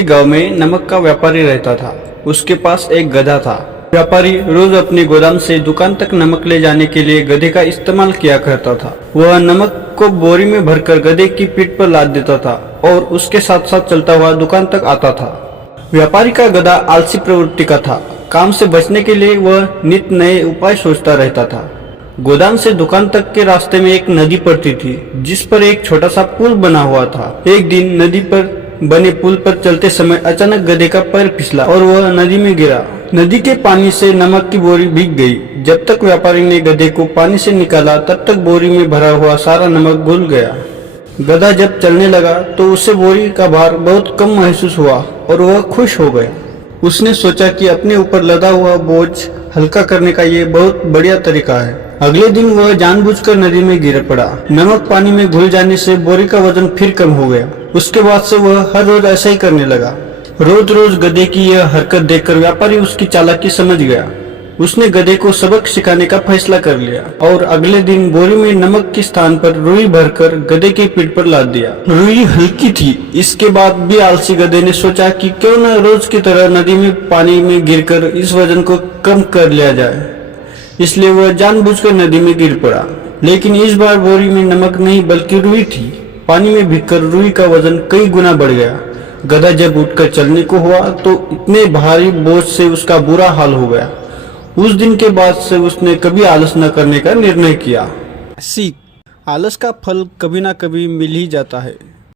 एक गांव में नमक का व्यापारी रहता था। उसके पास एक गधा था। व्यापारी रोज अपने गोदाम से दुकान तक नमक ले जाने के लिए गधे का इस्तेमाल किया करता था। वह नमक को बोरी में भरकर गधे की पीठ पर लाद देता था और उसके साथ साथ चलता हुआ दुकान तक आता था। व्यापारी का गधा आलसी प्रवृत्ति का था। काम से बचने के लिए वह नित नए उपाय सोचता रहता था। गोदाम से दुकान तक के रास्ते में एक नदी पड़ती थी, जिस पर एक छोटा सा पुल बना हुआ था। एक दिन नदी पर बने पुल पर चलते समय अचानक गधे का पैर फिसला और वह नदी में गिरा। नदी के पानी से नमक की बोरी भीग गई। जब तक व्यापारी ने गधे को पानी से निकाला तब तक बोरी में भरा हुआ सारा नमक घुल गया। गधा जब चलने लगा तो उसे बोरी का भार बहुत कम महसूस हुआ और वह खुश हो गया। उसने सोचा कि अपने ऊपर लदा हुआ बोझ हल्का करने का ये बहुत बढ़िया तरीका है। अगले दिन वह जानबूझकर नदी में गिर पड़ा। नमक पानी में घुल जाने से बोरी का वजन फिर कम हो गया। उसके बाद से वह हर रोज ऐसा ही करने लगा। रोज रोज गधे की यह हरकत देखकर व्यापारी उसकी चालाकी समझ गया। उसने गधे को सबक सिखाने का फैसला कर लिया और अगले दिन बोरी में नमक के स्थान पर रुई भरकर गधे की पीठ पर लाद दिया। रुई हल्की थी। इसके बाद भी आलसी गधे ने सोचा कि क्यों न रोज की तरह नदी में पानी में गिरकर इस वजन को कम कर लिया जाए। इसलिए वह जानबूझकर नदी में गिर पड़ा। लेकिन इस बार बोरी में नमक नहीं बल्कि रुई थी। पानी में भीगकर रुई का वजन कई गुना बढ़ गया। गधा जब उठकर चलने को हुआ तो इतने भारी बोझ से उसका बुरा हाल हो गया। उस दिन के बाद से उसने कभी आलस न करने का निर्णय किया। सीख: आलस का फल कभी ना कभी मिल ही जाता है।